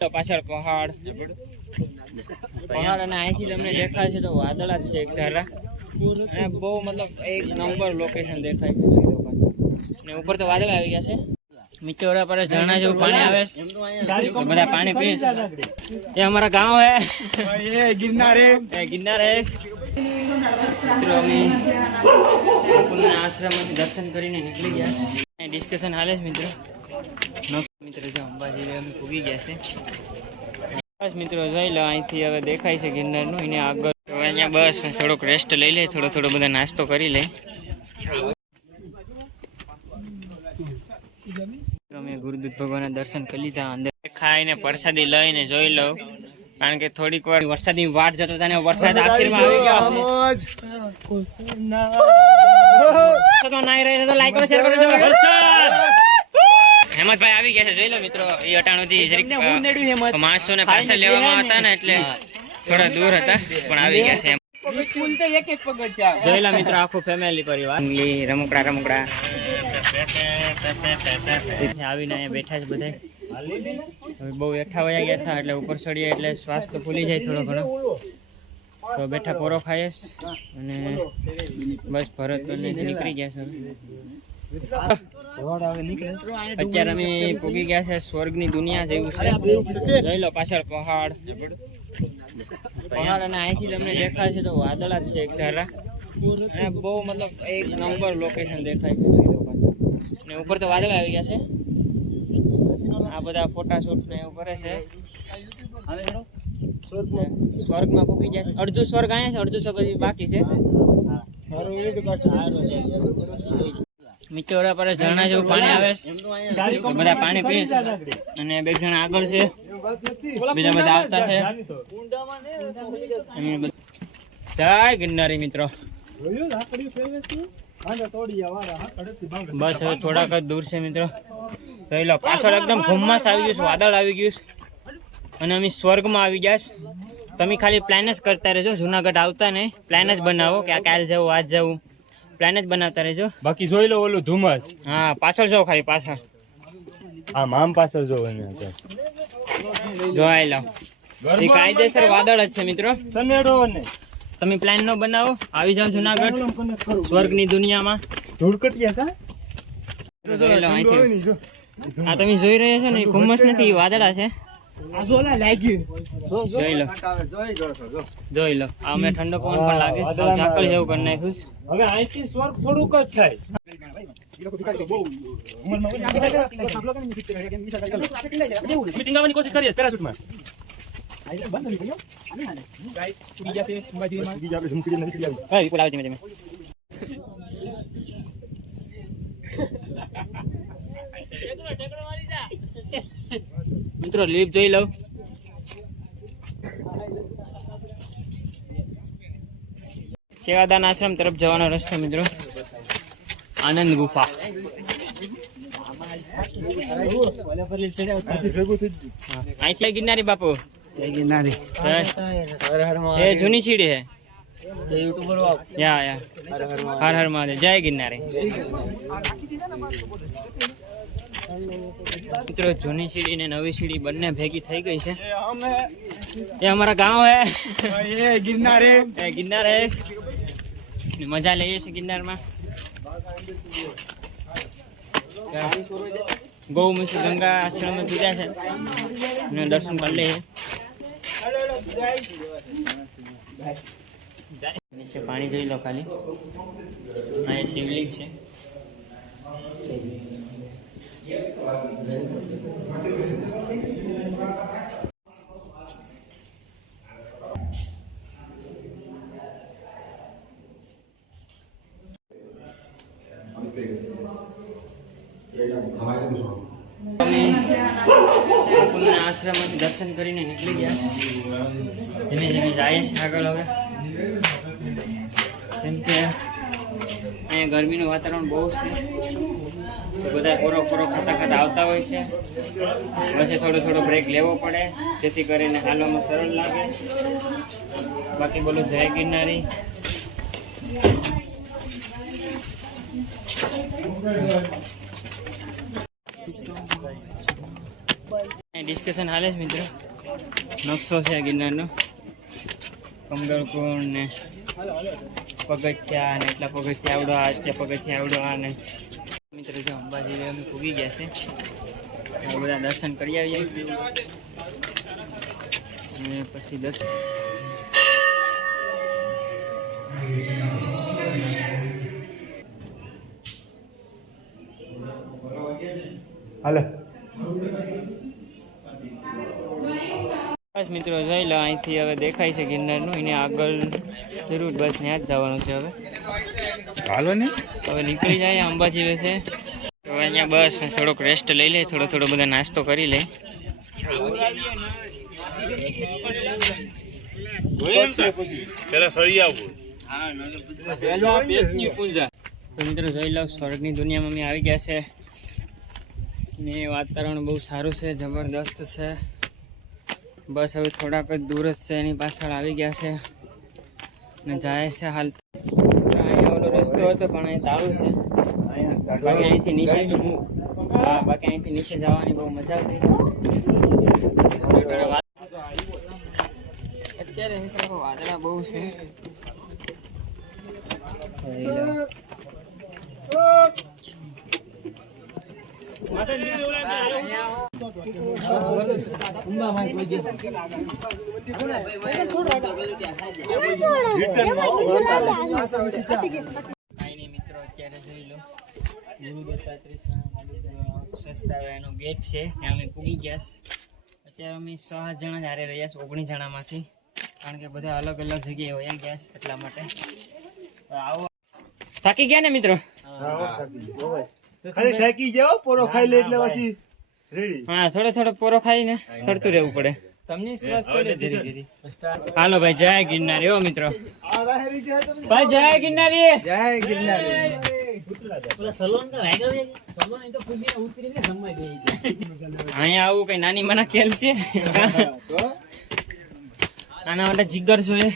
તો પાછળ પહાડ. પહાડ અને અહીંથી તમને દેખાય છે તો વાદળ જ છે એક ધારા. અને બહુ મતલબ એક નંબર લોકેશન દેખાય છે જોઈ લો પાછળ. ને ઉપર તો વાદળ આવી ગયા છે. મિત્રોડા પર ઝરણા જેવું પાણી આવે છે. બધા પાણી પી એ અમારા ગાંવ હે. એ ગિરનાર હે. ગિરનાર હે. મિત્રો અમે આશ્રમમાંથી દર્શન કરીને નીકળી ગયા ડિસ્કશન હાલે છે મિત્રો. મિત્રો જો અંબાજી અમે પૂગી ગયા છે. બસ મિત્રો જોઈ લો અહીંથી હવે દેખાય છે ગિરનારનું. એને આગળ અહીંયા બસ થોડોક રેસ્ટ લઈ લે થોડો થોડો બધા નાસ્તો કરી લે. અમે ગુરુદૂત ભગવાનના દર્શન કરી લીધા અંદર ખાઈને પ્રસાદી લઈને જોઈ લઉં કારણ કે થોડીક વાર વરસાદની વાટ જતો હતા ને વરસાદ આખીરમાં આવી ગયો તો નાઈ રહે તો લાઈક કરો શેર કરો વરસાદ! હેમંતભાઈ આવી ગયા છે જોઈ લો મિત્રો એ અટાણું થી માણસો ને પાર્સલ લેવામાં હતા ને એટલે થોડા દૂર હતા પણ આવી ગયા છે. મિત્રો આખું ફેમિલી પરિવાર. રમકડા રમકડા. આવીને અહીંયા બેઠા છે બધા. બહુ બેઠા વયા ગયા હતા એટલે ઉપર ચડીએ એટલે શ્વાસ તો ફૂલી જાય થોડો ઘણો. તો બેઠા પોરો ખાઈશ અને બસ ભરત નીકળી ગયા છે. અત્યારે અમે પૂગી ગયા છે સ્વર્ગની દુનિયા જેવું છે. જોઈ લો પાછળ પહાડ. પહાડ અને અહીંથી તમને દેખાય છે તો વાદળ જ છે એક ધારા. અને બહુ મતલબ એક નંબર લોકેશન દેખાય છે જોઈ લો પાછળ. ને ઉપર તો વાદળ આવી ગયા છે. આ બધા ફોટા શૂટ ને એવું કરે છે. સ્વર્ગમાં પૂકી જાય છે. અડધું સ્વર્ગ અહીંયા છે, અડધું સ્વર્ગ હજી બાકી છે. મિચોરા પર ઝરણા જેવું પાણી આવે છે. બધા પાણી પી અને બે જણા આગળ છે. બીજા બધા આવતા છે. જય ગિરનારી મિત્રો. બસ હવે થોડાક જ દૂર છે મિત્રો. જોઈ લો પાછળ એકદમ ધુમ્મસ આવી ગયું છે વાદળ આવી ગયું છે. અને અમે સ્વર્ગમાં આવી ગયા છે. તમે ખાલી પ્લાન જ કરતા રહેજો. જુનાગઢ આવતા નહીં. પ્લાન જ બનાવો કે આ કાલ જવું આજ જવું. પ્લાન જ બનાવતા રહેજો. બાકી જોઈ લો ઓલું ધુમ્મસ. હા પાછળ જો ખાલી પાછળ. હા મામ પાછળ જો જોઈ લો. એ કાયદેસર વાદળ જ છે મિત્રો. સનેડો ને તમે પ્લાન નો બનાવો આવી જાઓ જુનાગઢ સ્વર્ગની દુનિયામાં. ધૂળકટિયા કા? આ તમે જોઈ રહ્યા છો ને એ ધુમ્મસ નથી વાદળા છે. જોઈ લો. જોઈ લો. અમે ઠંડો પવન પણ લાગે ઝાકળ જેવું કરી નાખ્યું હવે અહીંથી સ્વર્ગ થોડુંક જ થાય. મીટિંગ આવવાની કોશિશ કરીએ પેરાશૂટમાં. આવે ધીમે ધીમે મિત્રો લીપ જોઈ લઉં. સેવાદાન આશ્રમ તરફ જવાનો રસ્તો મિત્રો. આનંદ ગુફા. હા. ગિરનારી બાપુ. ગિરનારી. એ જૂની સીડી હે. યા યા. હર હર મહાદેવ. જય ગિરનારી. મિત્રો જૂની સીડી ને નવી સીડી બંને ભેગી થઈ ગઈ છે. એ અમારા ગાંવ હે. એ ગિરનાર હે. ગિરનાર હે. મજા લઈએ છીએ ગિરનારમાં. ગૌમુખ ગંગા આશ્રમ જુદા છે. ને દર્શન કરી લઈએ. નીચે પાણી જોઈ લો ખાલી. અહીંયા શિવલિંગ છે. આશ્રમમાંથી દર્શન કરીને નીકળી ગયા. ધીમે ધીમે જાય છે આગળ હવે. કેમ કે અહીંયા ગરમીનું વાતાવરણ બહુ છે. બધા કોરો કોરો ખાતા ખાતા આવતા હોય છે. પછી થોડો થોડો બ્રેક લેવો પડે. જેથી કરીને હાલવામાં સરળ લાગે. બાકી બોલો, જય ગિરનારી. ડિસ્કશન હાલે છે મિત્રો. નકશો છે ગિરનારનો. કમદળકુંડ ને પગથિયા ને એટલા પગથિયા આવડો, આ એટલા પગથિયા આવડો, આ ને. મિત્રો, જો અંબાજી અમે પૂગી ગયા છે. બધા દર્શન કરી આવીએ. અને પછી દર્શન. હાલે. મિત્રો જોઈ લો અહીંથી હવે દેખાય છે ગિરનારનું. એને આગળ જરૂર બસ ત્યાં જ જવાનું છે હવે. હાલો ને. હવે નીકળી જાય અંબાજી રહેશે તો અહીંયા બસ થોડોક રેસ્ટ લઈ લે થોડો થોડો બધા નાસ્તો કરી લે. મિત્રો જોઈ લો સ્વર્ગની દુનિયામાં અમે આવી ગયા છે. ને વાતાવરણ બહુ સારું છે જબરદસ્ત છે. બસ હવે થોડાક જ દૂર જ છે, એની પાછળ આવી ગયા છે. ને જાય છે હાલ. અહીંયા ઓલો રસ્તો હતો, પણ અહીં ચાલુ છે. બાકી અહીંથી નીચે હા. બાકી અહીંથી નીચે જવાની બહુ મજા આવતી. અત્યારે મિત્રો વાદળા બહુ છે. મિત્રો, અત્યારે જોઈ લો. ગુરુ દત્તાત્રેય એનો ગેટ છે અમે પૂગી ગયા અત્યારે અમે છ જણા જ હારે રહ્યા ઓગણીસ જણામાંથી. કારણ કે બધા અલગ અલગ જગ્યાએ હોય ગયા એટલા માટે. આવો. થાકી ગયા ને મિત્રો? ખાલી ઠેકી જાઓ પોરો ખાઈ લે એટલે પછી રેડી હા થોડો થોડો પોરો ખાઈને સરતું રહેવું પડે. તમને શ્વાસ ચડે ધીરે ધીરે? હાલો ભાઈ જય ગિરનાર એવો મિત્રો. ભાઈ જય ગિરનારી. જય ગિરનાર. અહીંયા આવું કઈ નાની મના ખેલ છે આના માટે જીગર જોઈએ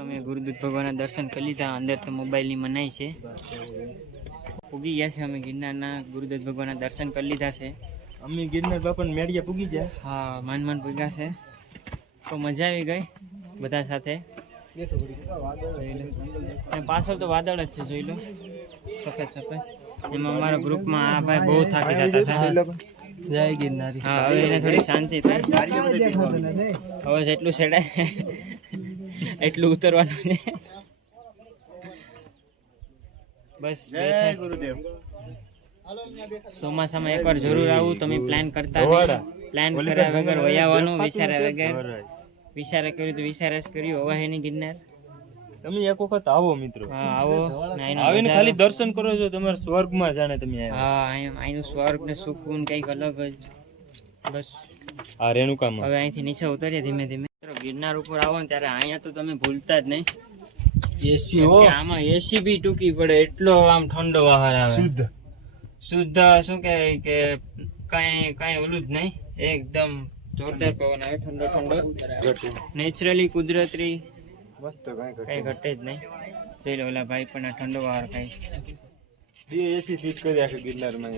અમે ગુરુદૂત ભગવાનના દર્શન કરી લીધા. અંદર તો મોબાઈલની મનાઈ છે. પૂગી ગયા છે અમે ગિરનારના. ગુરુદત્ત ભગવાનના દર્શન કરી લીધા છે. અમે ગિરનાર બાપાને મેળિયા પૂગી જાય હા માન માન પૂગ્યા છે. તો મજા આવી ગઈ બધા સાથે. પાછળ તો વાદળ જ છે જોઈ લો. સફેદ સફેદ. એમાં અમારા ગ્રુપમાં આ ભાઈ બહુ થાકી જતા હતા. જય ગિરનારી. હા હવે એને થોડી શાંતિ થાય. હવે જેટલું છેડાય એટલું ઉતરવાનું છે. બસ જય ગુરુદેવ. ચોમાસામાં એકવાર જરૂર આવું તમે પ્લાન કરતા પ્લાન કર્યા વગર વયાવાનું વિચાર્યા વગર. વિચારે કર્યું તો વિચારે જ કર્યું. હવા એની ગિરનાર. તમે એક વખત આવો મિત્રો. હા આવો. આવીને ખાલી દર્શન કરો છો તમારા સ્વર્ગમાં જાણે તમે. હા અહીં- અહીંનું સ્વર્ગ ને સુકૂન કંઈક અલગ જ. બસ. આ રેણુકામાં. હવે અહીંથી નીચે ઉતરીએ ધીમે ધીમે. મિત્રો, ગિરનાર ઉપર આવો ને ત્યારે અહીંયા તો તમે ભૂલતા જ નહીં. એસી હો. આમાં એસી બી ટૂંકી પડે એટલો આમ ઠંડો બહાર આવે. શુદ્ધ. શુદ્ધ શું કહેવાય કે કઈ કઈ ઓલું જ નહીં. એકદમ જોરદાર પવન આવે ઠંડો ઠંડો. નેચરલી કુદરતી મસ્ત કઈ ઘટે જ નહીં. જોઈ લો ઓલા ભાઈ પણ આ ઠંડો બહાર ખાય. બે એસી ફીટ કરી આખે ગિરનારમાં.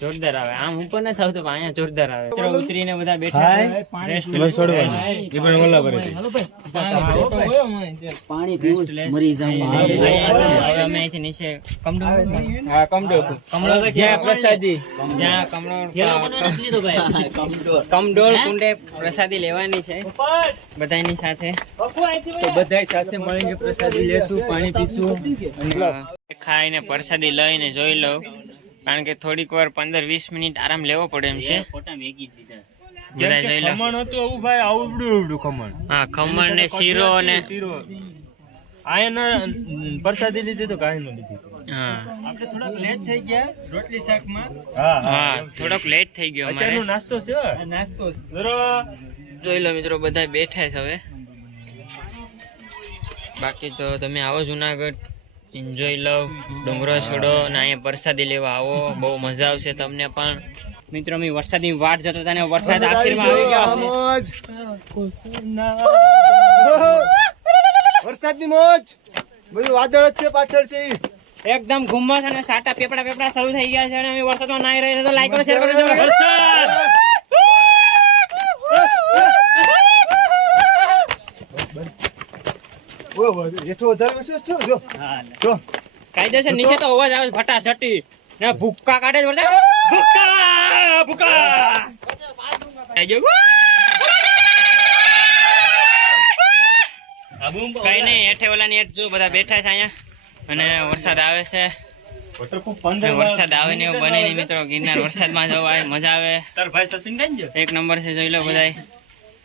જોરદાર આવે. આમ ઉપર નથી આવતું પણ અહીંયા જોરદાર આવે. ચલો. ઉતરીને બધા બેઠા રેસ્ટ હવે અમે અહીંથી નીચે કમડો હા કમડો કમડો જ્યાં પ્રસાદી. જ્યાં કમડો કમડોળ કુંડે પ્રસાદી લેવાની છે. બધાની સાથે. તો બધા સાથે મળીને પ્રસાદી લેશું પાણી પીશું. ખાઈને પ્રસાદી લઈને જોઈ લઉં. કારણ કે થોડીક વાર પંદર વીસ મિનિટ આરામ લેવો પડે એમ છે. બધા જોઈ લો. ખમણ હતું આવું ભાઈ આવડું આવડું ખમણ. હા ખમણ ને શીરો અને શીરો. આયા પ્રસાદી લીધી તો કાંઈ ન લીધી. હા. આપણે થોડાક લેટ થઈ ગયા રોટલી શાકમાં. હા હા થોડોક લેટ થઈ ગયો અમારે. અત્યારનો નાસ્તો છે? નાસ્તો જરો જોઈ લો મિત્રો બધા બેઠા છે હવે. બાકી તો તમે આવો જુનાગઢ. એન્જોય લો ડુંગરો છોડો અને અહીંયા વરસાદી લેવા આવો. બહુ મજા આવશે તમને પણ. મિત્રો અમે વરસાદની વાટ જતા હતા ને વરસાદ આખીરમાં આવી ગયો. મોજ. વરસાદની મોજ. બધું વાદળ જ છે પાછળ છે એકદમ ઘુમ્મસ અને સાટા પેપડા પેપડા શરૂ થઈ ગયા છે અને અમે વરસાદમાં નાહી રહ્યા છે તો લાઈક કરો શેર કરો વરસાદ ઓ, ઓ, હેઠો વધારે વરસાદ છે જો જો કાયદેસર નીચે તો અવાજ આવે છે ફટાફટી. ને ભૂક્કા કાઢે છે ભૂક્કા! ભૂક્કા! કઈ નહીં હેઠે ઓલાની ની જો બધા બેઠા છે અહીંયા. અને વરસાદ આવે છે. વરસાદ આવે ને એવું બને નહીં મિત્રો. ગિરનાર વરસાદમાં જવાય મજા આવે. એક નંબર છે જોઈ લો બધાય. અ,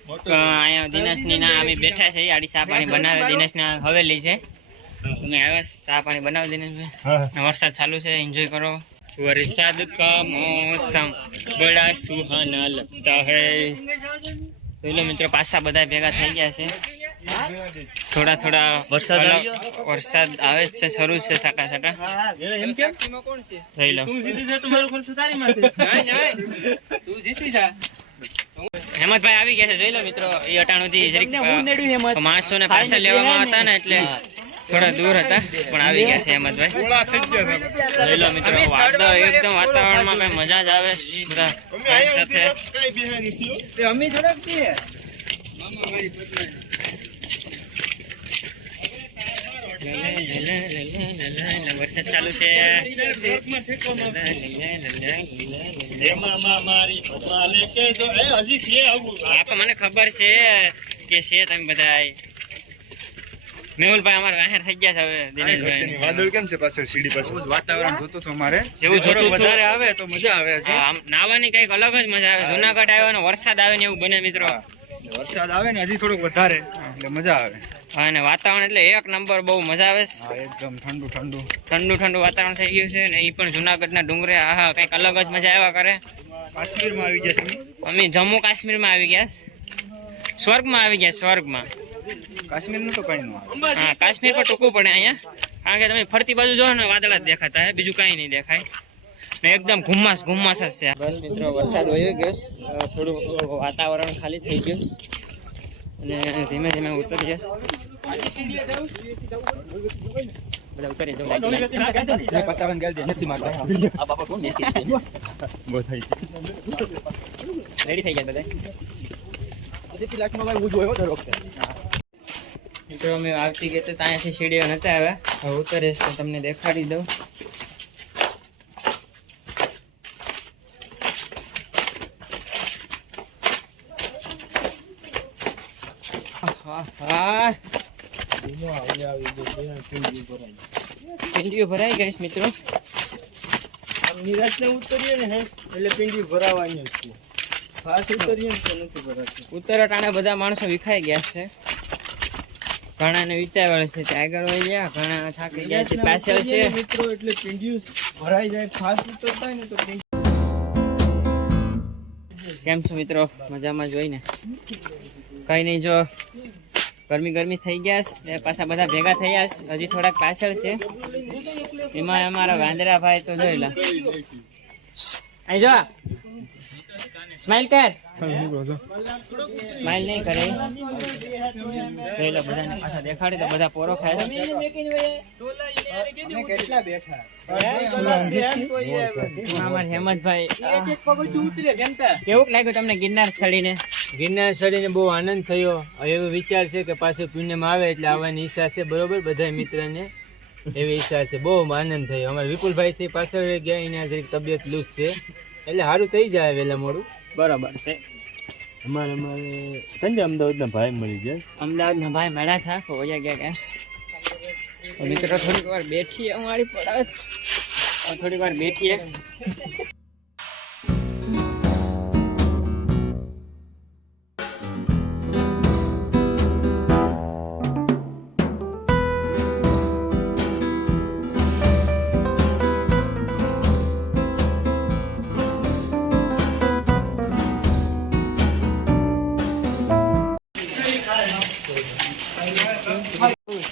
અહીંયા દિનેશની ના અમે બેઠા છે આડી ચા પાણી બનાવે. દિનેશના હવેલી છે. તમે આવ્યા ચા પાણી બનાવો દિનેશભાઈ. વરસાદ ચાલુ છે એન્જોય કરો. વરસાદ કા મોસમ બડા સુહાના લગતા હૈ. જોઈ લો મિત્રો પાછા બધા ભેગા થઈ ગયા છે. થોડા થોડા વરસાદ વરસાદ આવે છે શરૂ છે સાટા. સાટા થઈ લો. હેમંતભાઈ આવી ગયા છે જોઈ લો મિત્રો એ અટાણું થી માણસો ને પાછા લેવામાં હતા ને એટલે થોડા દૂર હતા પણ આવી ગયા છે હેમંતભાઈ જોઈ લો મિત્રો વાદળ એકદમ વાતાવરણમાં કઈ મજા જ આવે બધા સાથે વરસાદ ચાલુ છે મને ખબર છે કે છે તમે બધા મેહુલભાઈ અમારા વાહેર થઈ ગયા છે હવે દિનેશભાઈ. વાદળ કેમ છે પાછળ સીડી પાછળ? વાતાવરણ જોતું તો અમારે. જેવું જોતું વધારે આવે તો મજા આવે છે આમ નાવાની કંઈક અલગ જ મજા આવે. જુનાગઢ આવ્યો ને વરસાદ આવે ને એવું બને મિત્રો. વરસાદ આવે ને હજી થોડુંક વધારે એટલે મજા આવે. અને વાતાવરણ એટલે એક નંબર બહુ મજા આવે છે. એકદમ ઠંડુ ઠંડુ. ઠંડુ ઠંડુ વાતાવરણ થઈ ગયું છે ને એ પણ જુનાગઢના ડુંગરે આહા કંઈક અલગ જ મજા આવ્યા કરે. કાશ્મીરમાં આવી ગયા છે. અમે જમ્મુ કાશ્મીરમાં આવી ગયા સ્વર્ગમાં આવી ગયા સ્વર્ગમાં. કાશ્મીરનું તો કંઈ નહીં હા કાશ્મીર પર ટૂંકું પડે અહીંયા. કારણ કે તમે ફરતી બાજુ જોવો ને વાદળા જ દેખાતા હે બીજું કાંઈ નહીં દેખાય. ને એકદમ ઘુમ્માસ ઘુમ્માસ હશે છે બસ મિત્રો વરસાદ વયો ગયો થોડું વાતાવરણ ખાલી થઈ ગયું છે. અને ધીમે ધીમે ઉતરી જશે બધા ઉતરી જાઓ રેડી થઈ ગયા બધા મિત્રો અમે આવતી ગઈ તો ત્યાંથી સીડીઓ નતા આવ્યા. હવે તો તમને દેખાડી દઉં આહા. પિંડીઓ ભરાઈ. ગઈશ મિત્રો. નિરાશને ઉતરીએ ને હે એટલે પિંડી ભરાવાની છે. ખાસ ઉતરીએ ને તો નથી ભરાતી. ઉતરા ટાણે બધા માણસો વિખાઈ ગયા છે. ઘણા ને વિતાવેલ છે આગળ વહી ગયા ઘણા થાકી ગયા છે પાછળ છે. મિત્રો એટલે પિંડિયું ભરાઈ જાય ખાસ ઉતરતા ને તો કેમ છો મિત્રો? મજામાં જોઈ ને? કઈ નહીં જો ગરમી ગરમી થઈ ગયા ને પાછા બધા ભેગા થયા હજી થોડાક પાછળ છે. એમાં અમારા વાંદરા ભાઈ તો જોઈ લો. અહીં જો. સ્માઈલ કર. સ્માઈલ નહીં કરે. જોઈ બધાને પાછા દેખાડી તો બધા પોરો ખાય. છે કેટલા બેઠા? અમારા હેમંતભાઈ આહ. કેવું લાગ્યું તમને ગિરનાર ચડીને ગિરનાર ચડીને બહુ આનંદ થયો. એવો વિચાર છે કે પાછું પુણ્યમ આવે એટલે આવવાની ઈચ્છા છે બરોબર? બધા મિત્રને એવી ઈચ્છા છે. બહુ આનંદ થયો. અમારા વિપુલભાઈ છે પાછળ ગયા એના જરીક તબિયત લૂઝ છે. એટલે સારું થઈ જાય વહેલા મોડું. બરોબર. છે. અમારે અમારે સંજય અમદાવાદના ભાઈ મળી ગયા? અમદાવાદના ભાઈ મળ્યા થા ખોયા ગયા કે મિત્રો થોડીક વાર બેઠીએ અમારી પડાવે થોડીક વાર બેઠીએ.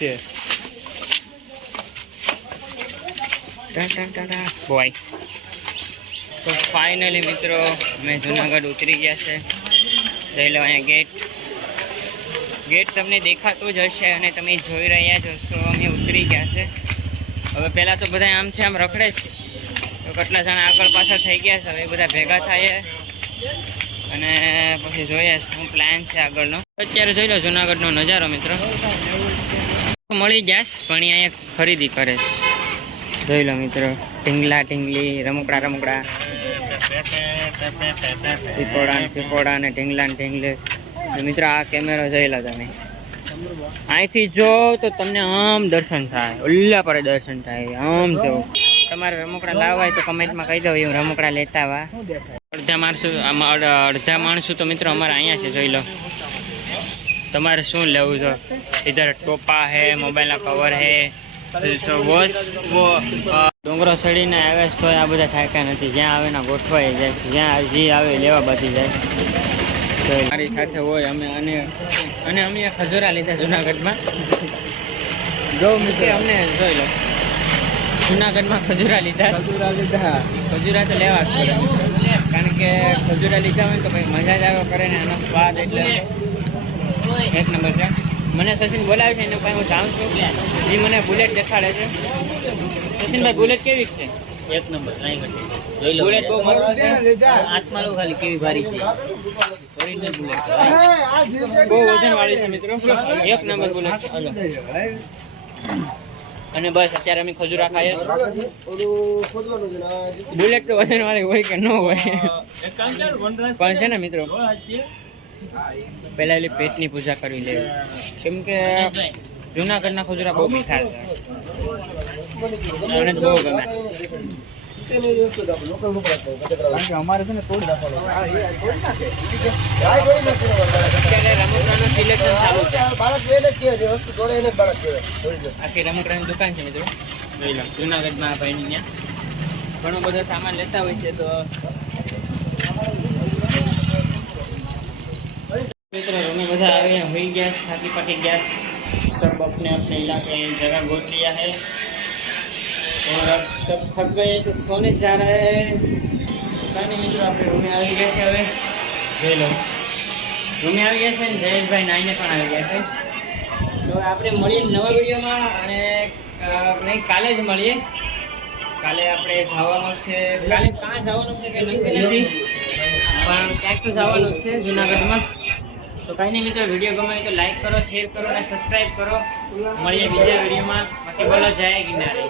છે. તો ફાઇનલી મિત્રો, અમે જુનાગઢ ઉતરી ગયા છે. લઈ લો અહીંયા ગેટ ગેટ તમને દેખાતું જ હશે અને તમે જોઈ રહ્યા જ હશો. અમે ઉતરી ગયા છે. હવે પહેલાં તો બધા આમથી આમ રખડે જ તો કેટલા જણા આગળ પાછળ થઈ ગયા છે. હવે બધા ભેગા થાય અને પછી જોઈએ શું પ્લાન છે આગળનો. અત્યારે જોઈ લો જુનાગઢનો નજારો મિત્રો. મળી જાશ, પણ અહીંયા ખરીદી કરે જોઈ લો મિત્રો ટીંગલા ટીંગલી રમકડા રમકડા. પીપોડા ને પીપોડા ને ટીંગલા ને ટીંગલી મિત્રો, આ કેમેરો જોઈ લો તમે. અહીંથી જો તો તમને આમ દર્શન થાય. ઓલ્લા પર દર્શન થાય. આમ જો. તમારે રમકડા લાવવા હોય તો કમેન્ટમાં કહી દઉં હું રમકડા લેતા અડધા માણસો અડધા માણસો તો મિત્રો અમારે અહીંયા છે, જોઈ લો. તમારે શું લેવું છે? ઇધર ટોપા હે મોબાઈલના કવર હે વોશ ડુંગરો સડીને આવે તો આ બધા થાક્યા નથી. જ્યાં આવે ને ગોઠવાઈ જાય જ્યાં જે આવે લેવા બચી જાય મારી સાથે હોય અમે અને અને અમે ખજૂરા લીધા જુનાગઢમાં. જો મિત્ર અમને જોઈ લો. જુનાગઢમાં ખજૂરા લીધા. ખજૂરા લીધા. ખજૂરા તો લેવા જ પડે. કારણ કે ખજૂરા લીધા હોય તો ભાઈ મજા જ આવે કરે ને એનો સ્વાદ એટલે એક નંબર છે. મને સચિન બોલાવે છે એને પાસે હું જાઉં છું. એ મને બુલેટ દેખાડે છે. સચિનભાઈ બુલેટ કેવી છે? એક નંબર જોઈ બુલેટ બહુ મસ્ત છે. લીધા લો ખાલી કેવી ભારી છે. ઓરિજિનલ બુલેટ બહુ વજન વાળી છે મિત્રો. એક નંબર બુલેટ અને બસ અત્યારે અમે ખજૂરા ખાઈએ બુલેટ તો વજન વાળી હોય કે ન હોય. પણ છે ને મિત્રો. પહેલા એટલે પેટની પૂજા કરવી લેવી કેમ કે જુનાગઢના ખુજરા બહુ મીઠા છે. મને બહુ ગમે. અમારે છે ને તોડી આખી રમકડાની દુકાન છે મિત્રો. જોઈ લો જુનાગઢમાં ભાઈની ત્યાં. ઘણો બધો સામાન લેતા હોય છે તો મિત્રો અમે બધા આવીને હોઈ ગયા થાકી પાકી ગયા सब अपने अपने इलाके जगह गोद लिया है और अब सब थक गए तो सोने जा रहे हैं पता नहीं મિત્રો આપણે રૂમે આવી ગયા છે હવે જોઈ લો રૂમે આવી ગયા છે ને જયેશભાઈ નાઈને પણ આવી ગયા છે તો આપણે મળીએ નવા વિડીયોમાં અને અ, નહીં કાલે જ મળીએ કાલે આપણે જવાનું છે કાલે ક્યાં જવાનું છે કે નક્કી નથી પણ ક્યાંક તો જવાનું જ છે જુનાગઢમાં તો કાંઈ નહીં મિત્રો, વીડિયો ગમે તો લાઈક કરો શેર કરો અને સબસ્ક્રાઈબ કરો. મળીએ બીજા વિડીયોમાં. બાકી બોલો, જય ગિરનારી.